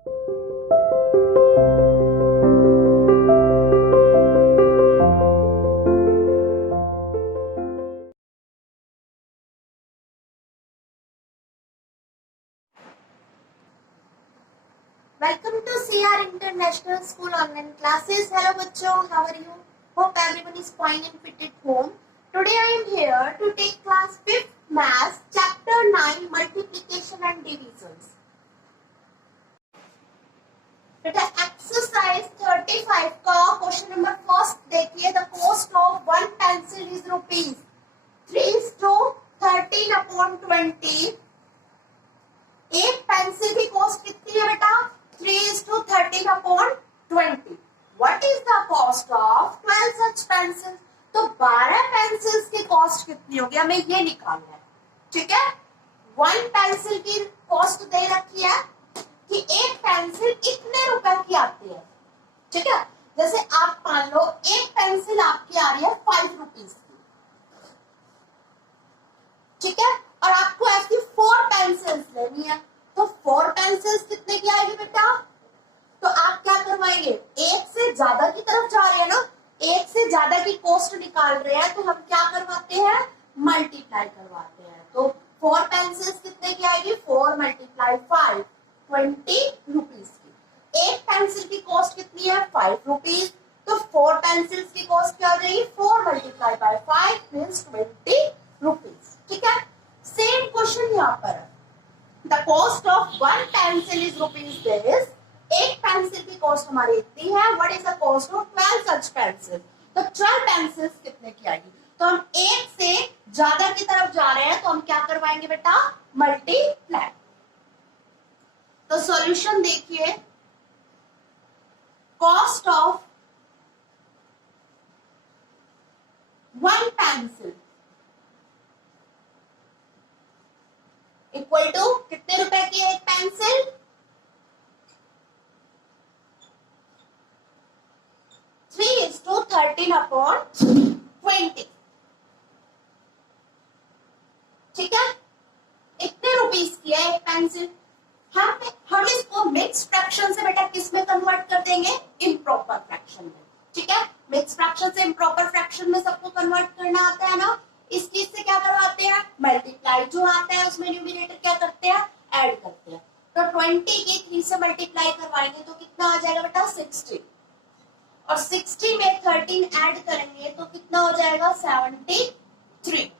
Welcome to CR International School online classes. Hello बच्चों, how are you? Hope everyone is fine and fit at home. Today I am here to take class 5th Maths, Chapter 9, Multiplication and Divisions. बेटा exercise 35 का question number first देखिए. The cost of one pencil is rupees 3:13/20. एक pencil की cost कितनी है बेटा? 3:13/20. What is the cost of 12 such pencils? तो 12 pencils की कॉस्ट कितनी होगी, हमें ये निकालना है. ठीक है, वन पेंसिल की कॉस्ट दे रखी है कि एक पेंसिल इतने रुपए की आती है. ठीक है, जैसे आप मान लो एक पेंसिल आपकी आ रही है 5 रुपीज की. ठीक है, और आपको ऐसी 4 पेंसिल्स लेनी है. तो 4 पेंसिल्स कितने की आएगी बेटा? तो आप क्या करवाएंगे, एक से ज्यादा की तरफ जा रहे हैं ना, एक से ज्यादा की कॉस्ट निकाल रहे हैं, तो हम क्या करवाते हैं, मल्टीप्लाई करवाते हैं. तो 4 पेंसिल्स कितने की आएगी, 4 × 5 20 रुपीज की. एक पेंसिल की कॉस्ट कितनी है, 5 रुपीज. तो 4 पेंसिल्स की कॉस्ट क्या हो जाएगी, 4 × 5 मीन्स 20 रुपीज. ठीक है, सेम क्वेश्चन यहाँ पर है. The cost of one pencil is rupees this. एक पेंसिल की कॉस्ट हमारी इतनी है. What is the cost of 12 such pencils? तो 12 पेंसिल्स कितने की आएगी? तो हम एक से ज्यादा की तरफ जा रहे हैं, तो हम क्या करवाएंगे बेटा, मल्टीप्लाई. तो सॉल्यूशन देखिए, cost of one pencil equal to कितने रुपए की है एक पेंसिल, 3:13/20. ठीक है, इतने रुपीस की है एक पेंसिल. हम इसको मिक्स फ्रैक्शन से बेटा किस में कन्वर्ट कर देंगे, इम्प्रॉपर फ्रैक्शन में. ठीक है, मिक्स फ्रैक्शन से इम्प्रॉपर फ्रैक्शन में सबको कन्वर्ट करना आता है ना. इस चीज से क्या करवाते हैं, मल्टीप्लाई जो आता है उसमें न्यूमरेटर क्या करते हैं, ऐड करते हैं. तो 20 की 3 से मल्टीप्लाई करवाएंगे तो कितना आ जाएगा बेटा, 60. और 60 में 13 ऐड करेंगे तो कितना हो जाएगा, 73.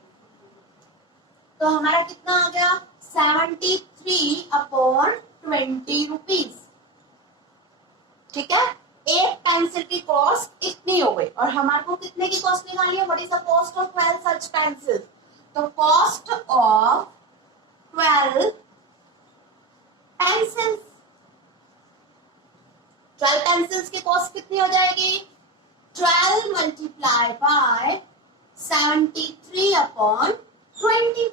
तो हमारा कितना आ गया, 73/20 रुपीज. ठीक है, एक पेंसिल की कॉस्ट इतनी हो गई और हमारे को कितने की कॉस्ट निकालनी है, what is the cost of 12 such pencils. तो कॉस्ट ऑफ 12 पेंसिल्स, 12 पेंसिल्स की कॉस्ट कितनी हो जाएगी, 12 × 73/20.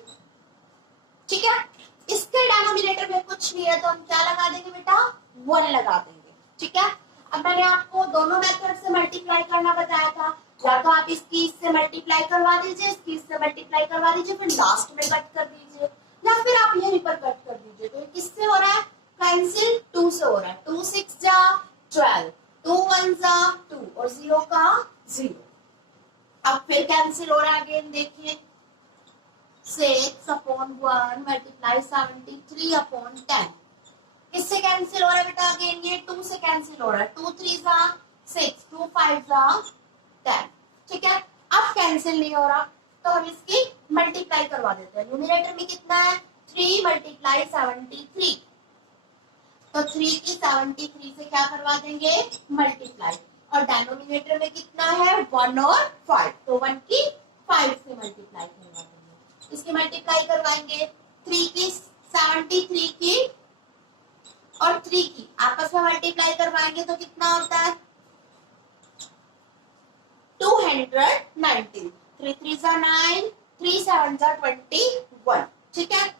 ठीक है, इसके डिनोमिनेटर में कुछ नहीं है तो हम क्या लगा देंगे बेटा, 1 लगा देंगे. ठीक है, अब मैंने आपको दोनों मेथड से मल्टीप्लाई करना बताया था. या तो आप इसकी इससे मल्टीप्लाई करवा दीजिए, इसकी इससे मल्टीप्लाई करवा दीजिए, फिर लास्ट में कट कर दीजिए, या फिर आप यहीं पर कट कर दीजिए. तो किससे हो रहा है, पेंसिल 2 से हो रहा है. 2 6 जा 12, 2 1 जा 2 और 0 का 0. अब फिर कैंसिल हो रहा है अगेन, देखिए 6/1 मल्टीप्लाई 73/10. किससे कैंसिल हो रहा है बेटा, अगेन ये 2 से कैंसिल हो रहा है. 2 3 जा 6, 2 5 जा 10. ठीक है, अब कैंसिल नहीं हो रहा तो हम इसकी मल्टीप्लाई करवा देते हैं. न्यूमरेटर में कितना है, 3 × 73. तो 3 की 73 से क्या करवा देंगे, मल्टीप्लाई. और डिनोमिनेटर में कितना है, 1 और 5, तो 1 की 5 से मल्टीप्लाई करवा देंगे. इसकी मल्टीप्लाई करवाएंगे, 3 की 73 की और 3 की आपस में मल्टीप्लाई करवाएंगे तो कितना होता है, 219. 3 3 जा 9, 3 7 जा 21. ठीक है,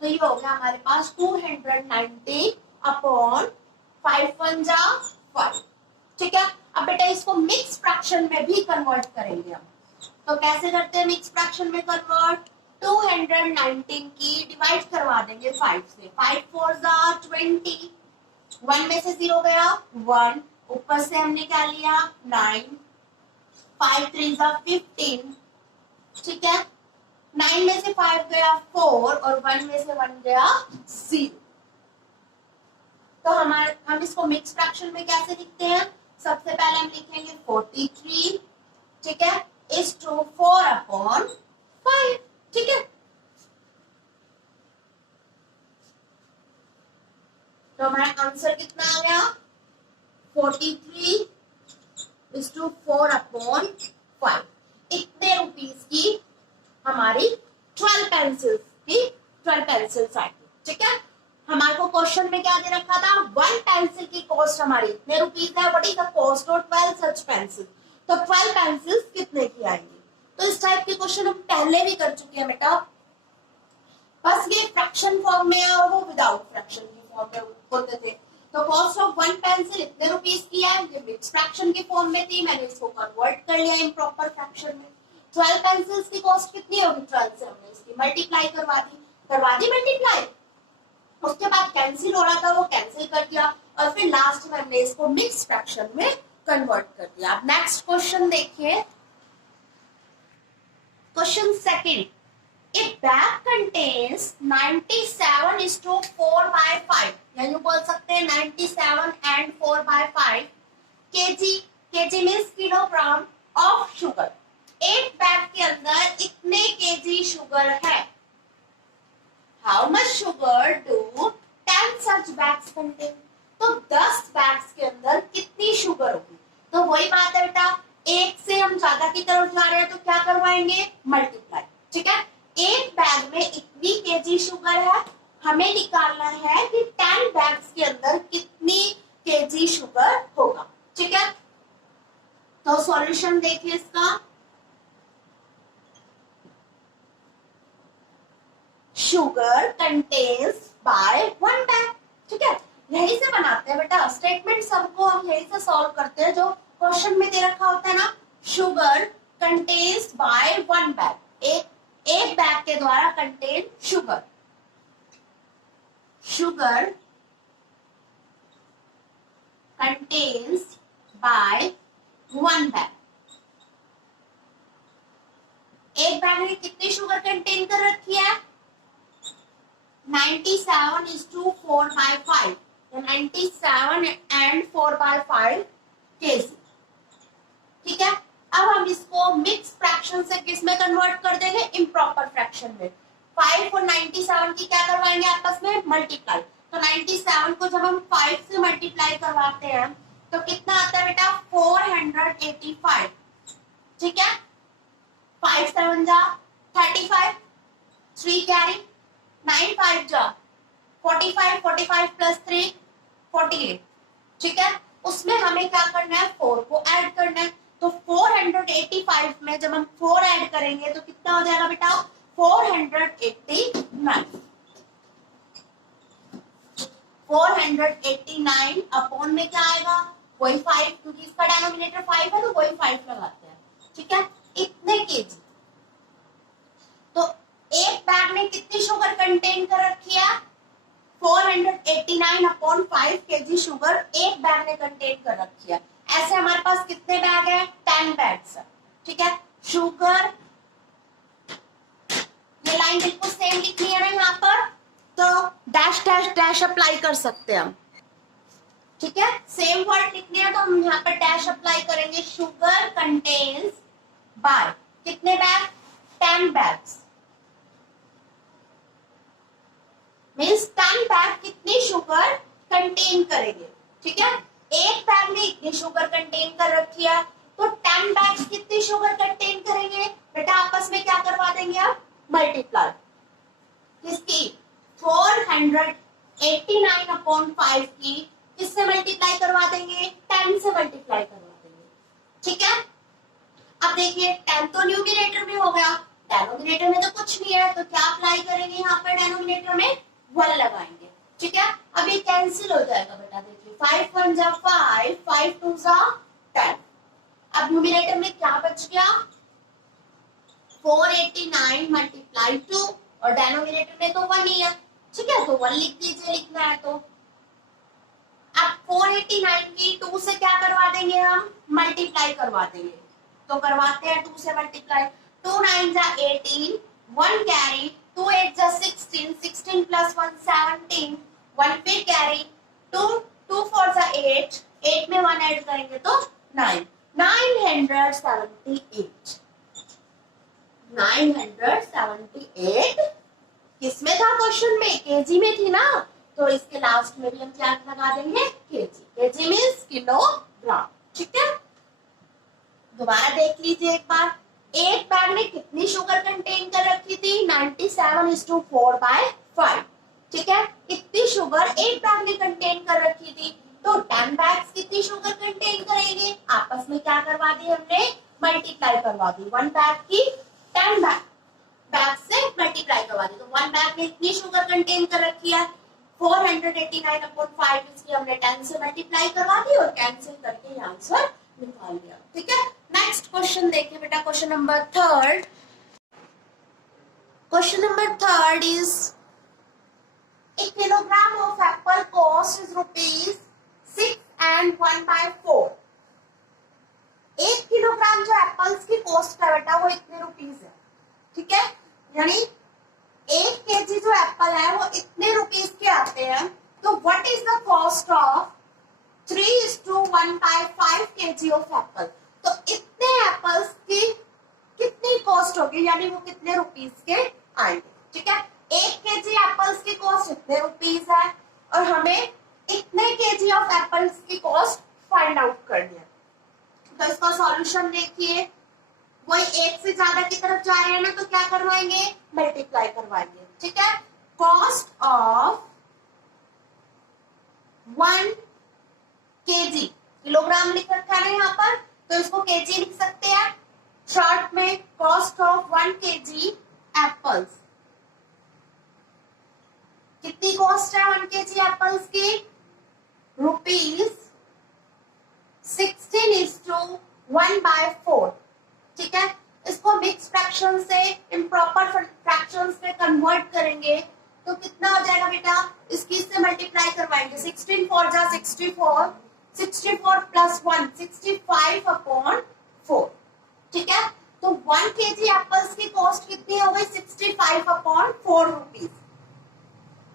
तो ये हो गया हमारे पास 290/5 1 जा 5. ठीक है, अब बेटा इसको मिक्स फ्रैक्शन में भी कन्वर्ट करेंगे हम. तो कैसे करते हैं मिक्स फ्रैक्शन में कन्वर्ट, 219 की डिवाइड करवा देंगे 5 से। 5 4 जा 20, 1 में से 0 गया 1, ऊपर से हमने क्या लिया 9, 5 3 जा 15, ठीक है। 9 में से 5 गया 4 और 1 में से 1 गया 0। तो हम इसको मिक्स फ्रैक्शन में कैसे लिखते हैं? सबसे पहले हम लिखेंगे 43, ठीक है, इज टू 4/5, ठीक है। तो हमारा आंसर कितना आ गया 43 इज टू 4/5। इतने रुपीस की हमारी 12 पेंसिल्स आई थी, ठीक है। हमारे को क्वेश्चन में क्या दे रखा था, 1 पेंसिल की कॉस्ट हमारी इतने रुपीस है, what is the cost of 12 such pencil. तो 12 पेंसिल्स कितने की आएंगी? तो इस टाइप के क्वेश्चन हम पहले भी कर चुके हैं बेटा, बस ये फ्रैक्शन फॉर्म में और वो विदाउट फ्रैक्शन की फॉर्म में होते थे। तो कॉस्ट ऑफ 1 पेंसिल इतने रुपीस की है, ये मिक्स फ्रैक्शन की फॉर्म में थी, मैंने इसको कन्वर्ट कर लिया इम्प्रॉपर फ्रैक्शन में। 12 पेंसिल्स की कॉस्ट कितनी होगी, 12 से हमने इसकी मल्टीप्लाई करवा दी मल्टीप्लाई। उसके बाद कैंसिल हो रहा था, वो कैंसिल कर दिया, और फिर लास्ट में हमने इसको मिक्स फ्रैक्शन में कन्वर्ट कर दिया। अब नेक्स्ट क्वेश्चन देखिए, question second, a bag contains 97:4/5, या यूं बोल सकते हैं 97 and 4/5 kg means kilogram of sugar. एक बैग के अंदर इतने केजी शुगर है। How much sugar do 10 such bags contain? तो 10 बैग्स के अंदर कितनी शुगर होगी? तो वही बात है बेटा, एक से हम ज्यादा की तरफ जा रहे हैं तो क्या करवाएंगे, मल्टीप्लाई, ठीक है। एक बैग में इतनी केजी शुगर है, हमें निकालना है कि 10 बैग्स के अंदर कितनी केजी शुगर होगा, ठीक है। तो सॉल्यूशन देखिए इसका, शुगर कंटेन्स बाय 1 बैग, ठीक है। यही से बनाते हैं बेटा स्टेटमेंट, सबको हम यही से सॉल्व करते हैं जो क्वेश्चन में दे रखा होता है ना। शुगर कंटेन्स बाय 1 बैग, एक बैग के द्वारा contain sugar. Sugar contents by 1 bag. एक बैग में कितनी शुगर कंटेन कर रखी है, 97:4/5, तो 97 and 4/5 kg, ठीक है। अब हम इसको मिक्स फ्रैक्शन से किस में कन्वर्ट कर देंगे, इम्प्रॉपर फ्रैक्शन में। 5 और 97 की क्या करवाएंगे आपस में, मल्टीप्लाई। तो 97 को जब हम 5 से मल्टीप्लाई करवाते हैं तो कितना आता है बेटा, 485, ठीक है। 5 7 जा 35, 3 कैरी, 9 5 जा 45, 45 प्लस 3 48, ठीक है। उसमें हमें क्या करना है, 4 को ऐड करना है। तो 485 में जब हम 4 ऐड करेंगे तो कितना हो जाएगा बेटा, 489। 489 अपॉन में क्या आएगा, वही 5, क्योंकि इसका डिनोमिनेटर 5 है तो वही 5 लगाते हैं, ठीक है। इतने केजी। तो एक बैग में कितनी शुगर कंटेन कर रखी है, 489 अपॉन 5 केजी शुगर एक बैग ने कंटेन कर रखी है। ऐसे हमारे पास कितने बैग है, 10 बैग्स है, ठीक है। शुगर, ये लाइन बिल्कुल सेम लिखनी है ना यहाँ पर, तो डैश डैश डैश अप्लाई कर सकते हैं हम, ठीक है। सेम वर्ड लिखने हैं तो हम यहाँ पर डैश अप्लाई करेंगे। शुगर कंटेन्स बाय कितने बैग, 10 बैग्स, मीन्स 10 बैग कितनी शुगर कंटेन करेंगे, ठीक है। एक बैग में इतनी शुगर कंटेन कर रखी है तो 10 बैग्स कितनी शुगर कंटेन करेंगे बेटा, आपस में क्या करवा देंगे आप, मल्टीप्लाई। किसकी, 489 अपॉन 5 की किससे मल्टीप्लाई करवा देंगे, 10 से मल्टीप्लाई करवा देंगे, ठीक है। अब देखिए 10 तो न्यूमरेटर में हो गया, डेनोमिनेटर में तो कुछ नहीं है, तो क्या अप्लाई करेंगे यहाँ पर, डेनोमिनेटर में 1 लगाएंगे, ठीक है। अब ये कैंसिल हो जाएगा बेटा, देखिए 5 1 जा 5, 5 2 जा 10। अब न्यूमरेटर में क्या बच गया, 489 मल्टीप्लाई 2, और डेनोमिनेटर में तो 1 ही है, ठीक है, तो 1 लिख दीजिए, लिखना है तो। अब 489 की 2 से क्या करवा देंगे हम, मल्टीप्लाई करवा देंगे। तो करवाते हैं 2 से मल्टीप्लाई। 2 9 जा 18, 1 कैरी, 2 8 जा 16, 16 प्लस 1 17, 1 फिर कैरी, 2 2 4 जा 8, 8 में 1 ऐड करेंगे तो 9, 978, 978 किसमें था क्वेश्चन में, केजी में थी ना, तो इसके लास्ट में भी हम क्या लगा देंगे, केजी। KG means kilogram. ठीक है, दोबारा देख लीजिए एक बार। एक बैग में कितनी शुगर कंटेन कर रखी थी, 97:4/5। ठीक है, इतनी शुगर एक बैग में कंटेन कर रखी थी, तो 10 बैग्स कितनी शुगर कंटेन करेंगे, आपस में क्या करवा दी हमने, मल्टीप्लाई करवा दी। 1 बैग की 10 बैग से मल्टीप्लाई करवा दी, तो 1 बैग में इतनी शुगर कंटेन कर रखी है, 489/5 इसकी हमने 10 से मल्टीप्लाई करवा दी और कैंसिल करके ये आंसर निकाल लिया। ठीक है, नेक्स्ट क्वेश्चन देखिए बेटा, question number 3। Question number 3 is a kilogram of apple cost is ₹6 and 1/4। 1 kilogram जो एप्पल्स की कॉस्ट है बेटा वो इतने रुपीस है। ठीक है, यानी 1 केजी जो एप्पल है वो इतने रुपीस के आते हैं। तो what is the cost of 3:1/5 KG of Apple. तो इतने एप्पल्स की कितनी कॉस्ट होगी, यानी वो कितने रुपीस के आएंगे। ठीक है, 1 केजी एप्पल्स की कॉस्ट इतने रुपीस है और हमें इतने केजी ऑफ एप्पल्स की कॉस्ट फाइंड आउट करनी है। तो इसका सॉल्यूशन देखिए, वही 1 से ज्यादा की तरफ जा रहे हैं ना, तो क्या करवाएंगे, मल्टीप्लाई करवाएंगे। ठीक है, कॉस्ट ऑफ 1 केजी, किलोग्राम लिख रखा है यहाँ पर, तो इसको केजी लिख सकते हैं शॉर्ट में। कॉस्ट ऑफ 1 केजी एप्पल्स, कितनी कॉस्ट है 1 केजी एप्पल्स की, ₹16:1/4। ठीक है, इसको मिक्स फ्रैक्शन से इम्प्रॉपर फ्रैक्शंस में कन्वर्ट करेंगे तो कितना हो जाएगा बेटा, इसकी से मल्टीप्लाई करवाएंगे। 16 4 जा 64, 64 प्लस 1 65/4। ठीक है, तो 1 केजी एप्पल्स की कॉस्ट कितनी हो गई, 65/4 रुपीज।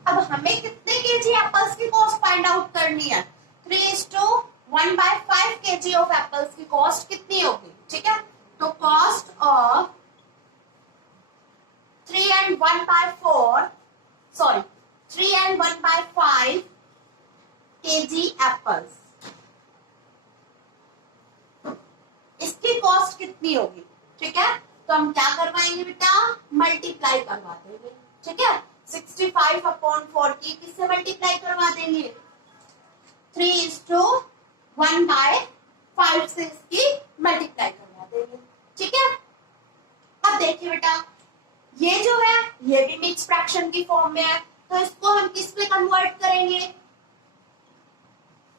अब हमें कितने केजी एप्पल्स की कॉस्ट फाइंड आउट करनी है, 3:1/5 केजी ऑफ एप्पल्स की कॉस्ट कितनी होगी। ठीक है, तो cost of 3 and 1/5 KG apples, इसकी कॉस्ट कितनी होगी। ठीक है, तो हम क्या करवाएंगे बेटा, मल्टीप्लाई करवा देंगे। ठीक है, 65/4 की किससे मल्टीप्लाई करवा देंगे, 3:1/5 से इसकी मल्टीप्लाई करवा देंगे। ठीक है, अब देखिए बेटा, ये जो है ये भी मिक्स फ्रैक्शन की फॉर्म में है, तो इसको हम किस में कन्वर्ट करेंगे,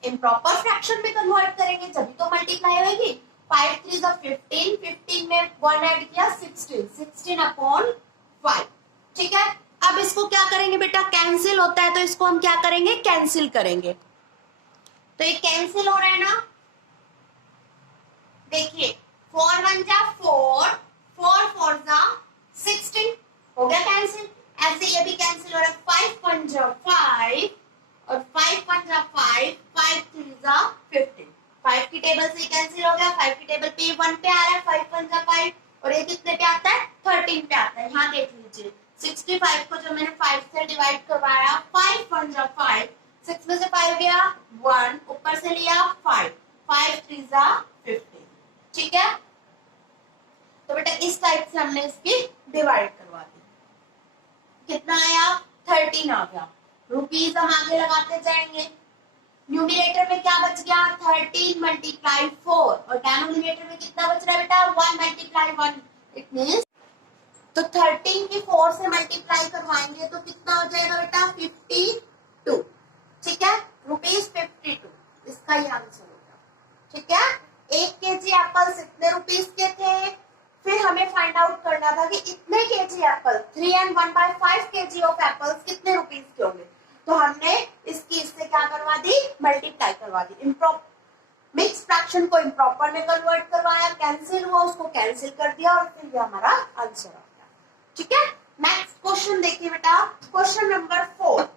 इम्प्रॉपर फ्रैक्शन में कन्वर्ट करेंगे, जब तो मल्टीप्लाई होगी। 5 3 15, 15 में 1 ऐड किया 16, 16/5। ठीक है, अब इसको क्या करेंगे बेटा, कैंसिल होता है, तो इसको हम क्या करेंगे, कैंसिल करेंगे। तो ये कैंसिल हो रहा है ना, देखिए 4 1 जा 4, 4 4 जा 16, हो गया कैंसिल। ऐसे ये भी कैंसिल हो रहा है, 5 1 जा 5 और 5 1 जा 5, 5 3 जा 15। 5 की टेबल से कैंसिल हो गया, 5 की टेबल पे 1 पे आ रहा है, 5 1 जा 5 और ये कितने पे आता है, 13 पे आता है। यहाँ देख लीजिए 65 को जो मैंने 5 से डिवाइड करवाया, 5 1 जा 5, 6 में से 5 गया 1, ऊपर से लिया 5, 5 3 जा 15। ठीक है, तो बेटा इस टाइप से हमने इसकी डिवाइड करवा दी। कितना आया, 13 आ गया। रुपीज हम आगे लगाते जाएंगे। न्यूमिनेटर में क्या बच गया, 13 × 4 और डिनोमिनेटर में कितना बच रहा है बेटा, 1 × 1। इट मींस तो 13 की 4 से मल्टीप्लाई करवाएंगे तो कितना हो जाएगा बेटा, 52। ठीक है, ₹52, इसका ही आंसर होगा। ठीक है, 1 केजी एप्पल्स इतने रुपीस के थे। फिर हमें फाइंड आउट करना था कि इतने KG Apple, 3 and 1/5 KG of apples कितने रुपीस पीस के होंगे, तो हमने इसकी इससे क्या करवा दी, मल्टीप्लाई करवा दी। इम्प्रॉपर मिक्स फ्रैक्शन को इम्प्रॉपर में कन्वर्ट करवाया, कैंसिल हुआ, उसको कैंसिल कर दिया और फिर ये हमारा आंसर आ गया। ठीक है, नेक्स्ट क्वेश्चन देखिए बेटा, question number 4।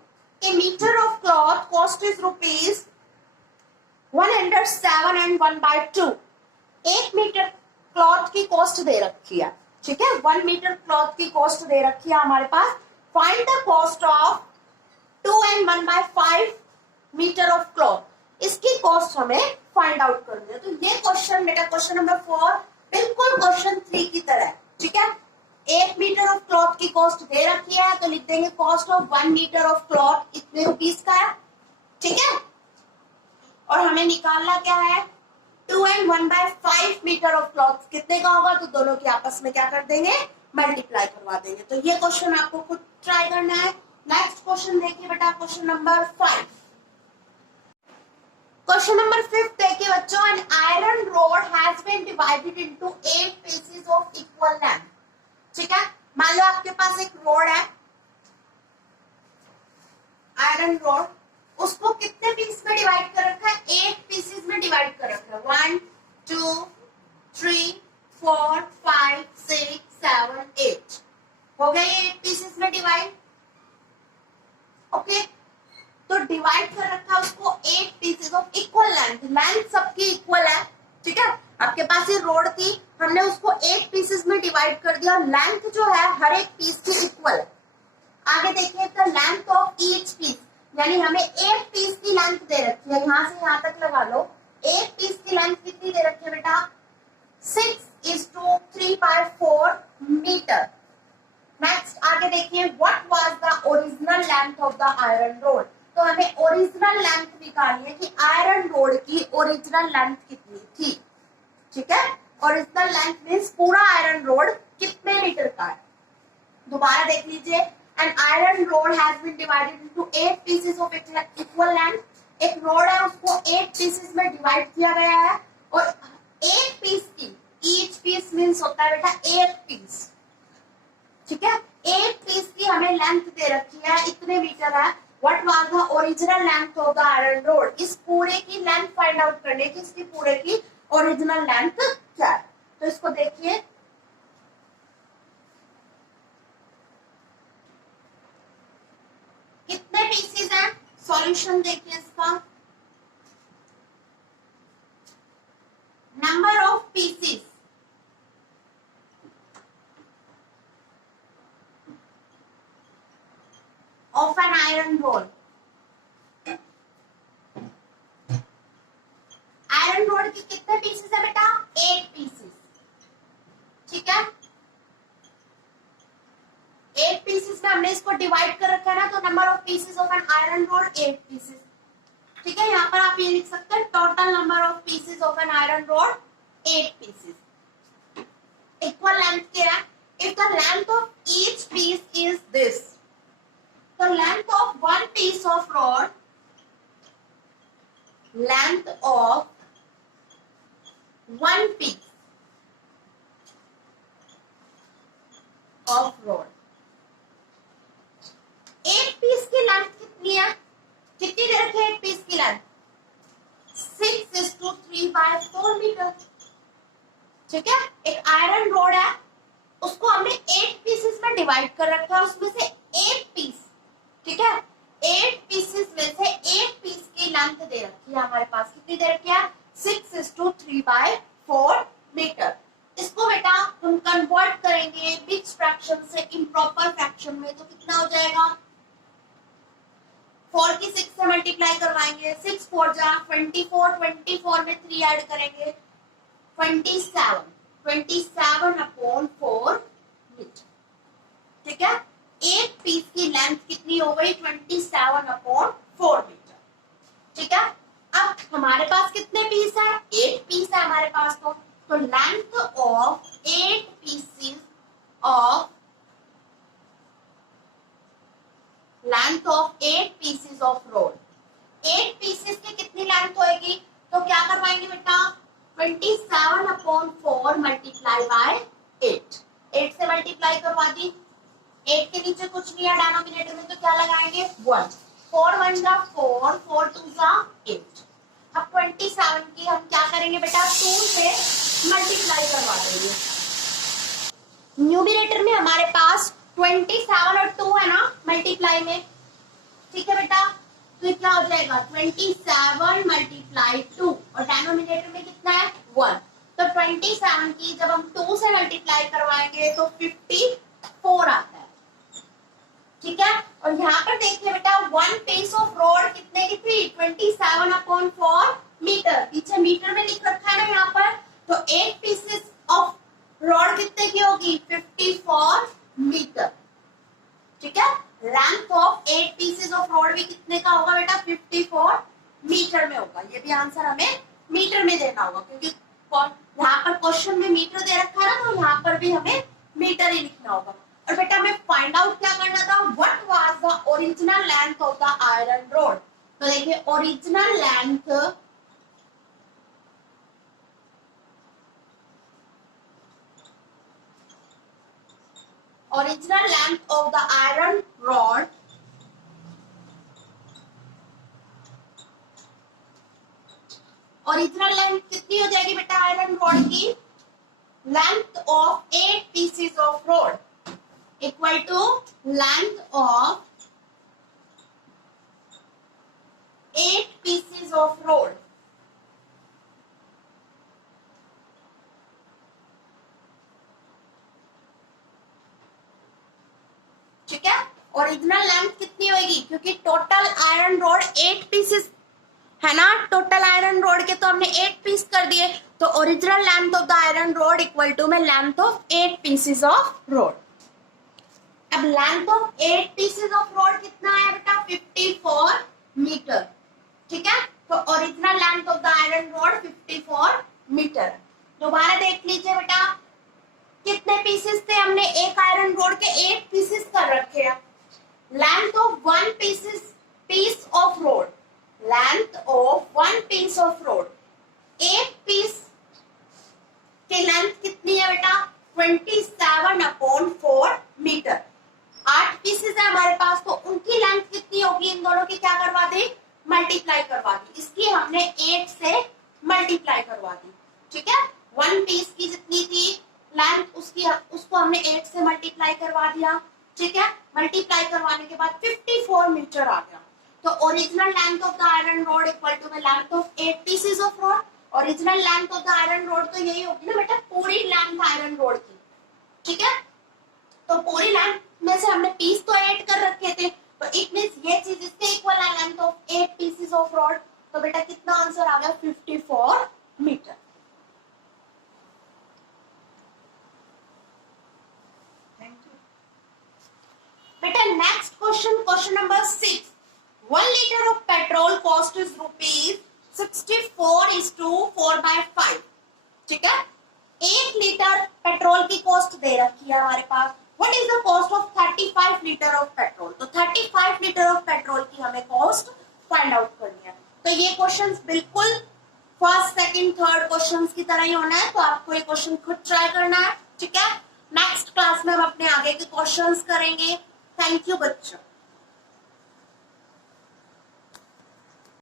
A metre of cloth cost is rupees 107 and 1/2। 1 metre cloth की कॉस्ट दे रखी है, ठीक है, 1 मीटर क्लॉथ की कॉस्ट दे रखी है हमारे पास। Find the cost of 2 and 1/5 metre of cloth, इसकी कॉस्ट हमें फाइंड आउट करनी है। तो ये क्वेश्चन बेटा, क्वेश्चन नंबर 4 बिल्कुल क्वेश्चन 3 की तरह है। ठीक है, 1 मीटर ऑफ क्लॉथ की कॉस्ट दे रखी है, तो लिख देंगे cost of 1 metre of cloth इतने रुपीस का है। ठीक है, और हमें निकालना क्या है, 2 and 1/5 मीटर ऑफ क्लॉथ कितने का होगा, तो दोनों की आपस में क्या कर देंगे, मल्टीप्लाई करवा देंगे। तो ये क्वेश्चन आपको खुद ट्राई करना है। नेक्स्ट क्वेश्चन देखिए बेटा, क्वेश्चन नंबर 5। क्वेश्चन नंबर 5 देखिए बच्चों, an iron rod has been divided into 8 pieces of equal length. ठीक है, मान लो आपके पास एक रोड है, आयरन रोड, उसको कितने पीस में डिवाइड कर रखा है, 8 पीसेस में डिवाइड कर रखा है। 1 2 3 4 5 6 7 8 हो गए 8 पीसेस में डिवाइड। ओके, तो डिवाइड कर रखा है उसको 8 pieces of equal length, length सबकी इक्वल है। ठीक है, आपके पास ये रोड थी, हमने उसको 8 पीसेस में डिवाइड कर दिया, लेंथ जो है हर एक पीस की इक्वल है। आगे देखिए, the length of each piece, यानी हमें 8 पीस की लेंथ दे रखी है, यहां से यहां तक लगा लो। 8 पीस की लेंथ कितनी दे रखी है बेटा, 6:3/4 मीटर। नेक्स्ट आगे देखिए, what was the original length of the iron rod, तो हमें ओरिजिनल लेंथ निकालनी है कि आयरन रोड की ओरिजिनल लेंथ कितनी थी। ठीक है, ओरिजिनल लेंथ मींस पूरा आयरन रोड कितने मीटर का है। दोबारा देख लीजिए, an iron rod has been divided into 8 pieces of equal length. एक रोड है, उसको 8 पीसेस में डिवाइड किया गया है, और 8 पीस की, ईच पीस मींस होता है बेटा 8 पीस। ठीक है, 8 पीस की हमें लेंथ दे रखी है, इतने मीटर है। What was the original length of the iron road, इस पूरे की लेंथ फाइंड आउट करने की, इसकी पूरे की ओरिजिनल लेंथ क्या है। तो इसको देखिए, कितने पीसेस हैं, सॉल्यूशन देखिए इसका, number of pieces of an iron rod। Iron rod की कितने पीसेस है बेटा, 8 पीसेस। ठीक है, 8 पीसेस में हमने इसको डिवाइड कर रखा है ना, तो number of pieces of an iron rod 8 pieces. ठीक है, यहाँ पर आप ये लिख सकते हैं, total number of pieces of an iron rod 8 pieces. Equal length क्या है, if the length of each piece is this, the length of one piece of rod, length of one piece of rod, 8 piece की length कितनी है, कितनी दे रखी है 8 piece की length, 6:3/4 metre. ठीक है, एक आयरन रोड है, उसको हमने 8 पीसेस में डिवाइड कर रखा है, उसमें से 8 पीस, ठीक है, 8 पीसेस में से 1 पीस की लेंथ दे रखी है हमारे पास, कितनी दे रखी है, 6:3/4 मीटर। इसको बेटा हम कन्वर्ट करेंगे मिक्स फ्रैक्शन से इम्प्रॉपर फ्रैक्शन में, तो कितना हो जाएगा, 4 की 6 से मल्टीप्लाई करवाएंगे, 6 4 जा 24, 24 में 3 ऐड करेंगे 27/4 मीटर। ठीक है, 1 पीस की लेंथ कितनी हो गई, 27/4 मीटर। ठीक है, अब हमारे पास कितने पीस है, 8 पीस है हमारे पास। तो length of 8 pieces of road, 8 pieces की कितनी लेंथ होगी, तो क्या करवाएंगे बेटा, 27/4 मल्टीप्लाई बाय 8 से मल्टीप्लाई करवा दी, 8 के नीचे कुछ नहीं है डिनोमिनेटर में, तो क्या लगाएंगे 1। 4 1 जा 4, 4 2 जा 8। अब 27 की हम क्या करेंगे बेटा, 2 से मल्टीप्लाई करवा देंगे। न्यूमरेटर में हमारे पास 27 और 2 है ना मल्टीप्लाई में, ठीक है बेटा। तो क्या हो जाएगा 27 मल्टीप्लाई 2, और डिनोमिनेटर में कितना है 1। तो 27 की जब हम 2 से मल्टीप्लाई करवाएंगे तो 54 आता है, ठीक है। और यहाँ पर देखिए बेटा 1 पीस ऑफ रोड कितने की थी, 27/4 मीटर। पीछे मीटर में लिख रखा है ना यहाँ पर, तो 8 पीसेस ऑफ रोड कितने की होगी, 54 मीटर, ठीक है। Length of 8 pieces of road भी कितने का होगा बेटा, 54 मीटर में होगा। ये भी आंसर हमें मीटर में देना होगा, क्योंकि यहाँ पर क्वेश्चन में मीटर दे रखा है ना, तो यहाँ पर भी हमें मीटर ही लिखना होगा। और बेटा हमें फाइंड आउट क्या करना था, what was the original length of the iron rod. तो देखिए original length of the iron rod original length कितनी हो जाएगी बेटा आयरन रॉड की, length of 8 pieces of rod equal to length of 8 pieces of rod. ठीक है, original length कितनी होगी, क्योंकि टोटल आयरन रोड 8 पीसेस है ना, टोटल आयरन रोड के तो हमने 8 पीस कर दिए, तो original length of the iron rod equal to में length of 8 pieces of rod. अब length of 8 pieces of rod कितना है बेटा, 54 मीटर, ठीक है। तो original length of the iron rod 54 metre. दोबारा देख लीजिए बेटा, कितने पीसेस थे, हमने एक आयरन रोड के 8 पीसेस कर रखे हैं। Length of 1 piece of rod, length of 1 piece of rod, एक पीस की लेंथ कितनी है बेटा, 27/4 मीटर। 8 पीसेस है हमारे पास, तो उनकी लेंथ कितनी होगी, इन दोनों की क्या करवा दी, मल्टीप्लाई करवा दी। इसकी हमने 8 से मल्टीप्लाई करवा दी, ठीक है। 1 पीस की जितनी थी लेंथ, उसको हमने 8 से मल्टीप्लाई करवा दिया, ठीक है। मल्टीप्लाई करवाने के बाद 54 मीटर आ गया। तो original length of the iron rod equal to length of 8 pieces of rod. Original length of the iron rod तो यही होगी ना बेटा, पूरी लेंथ आयरन रोड की, ठीक है। तो पूरी लेंथ में से हमने पीस तो ऐड कर रखे थे, तो इट मींस ये चीज इसके इक्वल है, length of 8 pieces of road. तो बेटा कितना आंसर आ गया, 54 मीटर। बेटा next question, question number 6। 1 liter of petrol cost is ₹64:4/5, ठीक है। 1 लीटर पेट्रोल की कॉस्ट दे रखी है हमारे पास। What is the cost of 35 litre of petrol. तो 35 लीटर ऑफ पेट्रोल की हमें कॉस्ट फाइंड आउट करनी है। तो ये क्वेश्चंस बिल्कुल फर्स्ट सेकंड थर्ड क्वेश्चंस की तरह ही होना है, तो आपको ये क्वेश्चन खुद ट्राई करना है, ठीक है। नेक्स्ट क्लास में हम अपने आगे के क्वेश्चंस करेंगे। थैंक यू बच्चों।